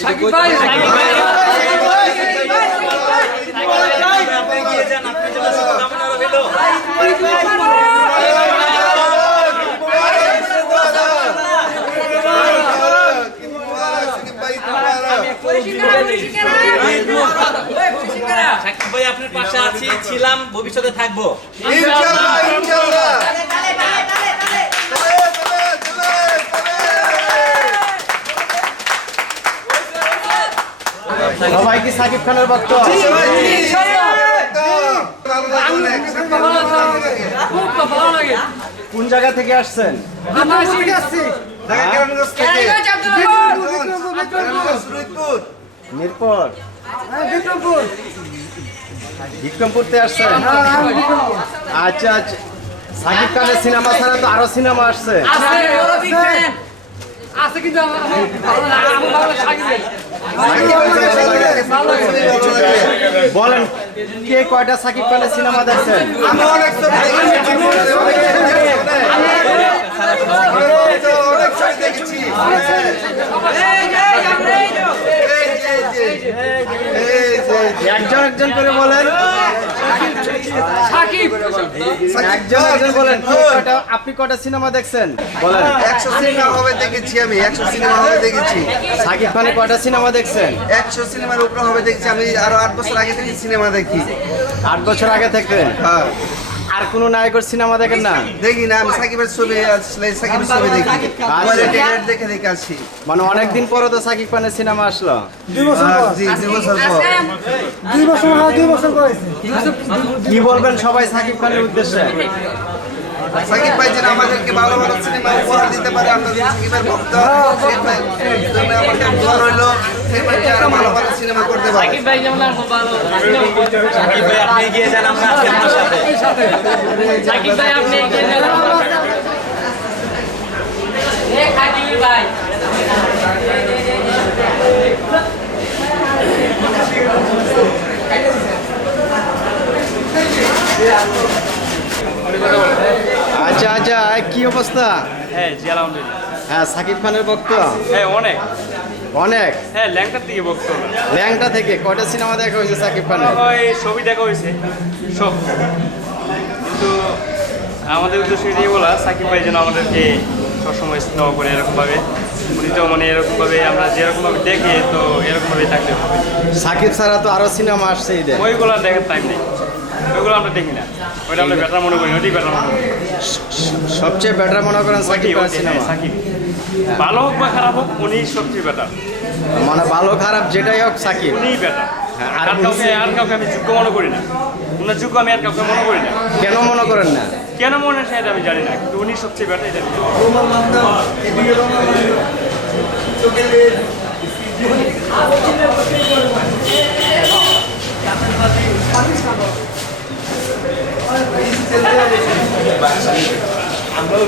সাকিব ভাই আপনার জন্য সাকিব ভাই আপনার পাশে আছি ছিলাম ভবিষ্যতে থাকব। সবাই কি সাকিব খানের ভক্ত খুব ভালো লাগে কোন জায়গা থেকে আসছেন আমার শিখে আসছি আসছেন আচ্ছা আচ্ছা সাকিব খানের সিনেমা ছাড়া তো আরও সিনেমা আসছে আছে আছে কিন্তু বলেন কে কয়টা সাকিব খানের সিনেমা দেখছেন? একজন একজন করে বলেন। সাকিব একজন একজন বলেন আপনি কটা সিনেমা দেখছেন? বলেন। একশো সিনেমা হবে দেখেছি আমি একশো সিনেমা হবে দেখেছি। সাকিব খানের কটা সিনেমা দেখছেন? একশো সিনেমার উপরে হবে দেখেছি আমি আরও আট বছর আগে থেকে সিনেমা দেখি। আট বছর আগে থেকে? হ্যাঁ। আর কোন নায়কের সিনেমা দেখেন না? দেখি না আমি সাকিবের ছবি আসলে সাকিবের ছবি দেখি। মোবাইলে টিকিট দেখে দেখে আসি। মানে অনেকদিন পরে তো সাকিব খানের সিনেমা আসলো। হ্যাঁ, জি দুই বছর পর। দুই বছর হ্যাঁ দুই বছর পর কি বলবেন সবাই সাকিব খানের উদ্দেশ্যে? সাকিব ভাই যেন আমাদেরকে ভালো ভালো সিনেমা উপহার দিতে পারে যে সাকিবের ভক্ত। সেই ভাই- জন্য আমাদের দোয়া রইল সেই ভাই যেন ভালো ভালো সিনেমা সাকিব ভাই আপনি এগিয়ে যান আমরা আপনার সাথে। সাকিব ভাই আপনি এগিয়ে যান ভাই। আচ্ছা আচ্ছা কি অবস্থা? হ্যাঁ জি আলহামদুলিল্লাহ। হ্যাঁ সাকিব খানের ভক্ত। হ্যাঁ অনেক। অনেক? হ্যাঁ ল্যাংটার দিকে বক্তব্য ল্যাংটা থেকে? কয়টা সিনেমা দেখা হয়েছে সাকিব খানের? হয় ছবি দেখা হয়েছে সব। কিন্তু আমাদের উদ্দেশ্য এটাই বলা সাকিব ভাই যেন আমাদেরকে সবসময় স্নেহ করে এরকমভাবে উনি তো মানে এরকমভাবে আমরা যেরকমভাবে দেখি তো এরকমভাবে থাকতে হবে। সাকিব ছাড়া তো আরও সিনেমা আসছে ওইগুলো দেখার টাইম নেই। ওইগুলো আমরা দেখি না। ওইটা আমরা বেটার মনে করি ওইটাই বেটার মনে করি। সবচেয়ে বেটার মনে করেন সাকিব সিনেমা। সাকিব। ভালো হোক বা খারাপ হোক উনি সবচেয়ে বেটার মানে ভালো খারাপ যেটাই হোক সাকিব। উনিই বেটার হ্যাঁ, আর কাউকে আর কাউকে আমি যোগ্য মনে করি না। উনার যোগ্য আমি আর কাউকে মনে করি না। কেন মনে করেন না? কেন মনে হয় সেটা আমি জানি না কিন্তু উনি সবচেয়ে বেটার এটা আমি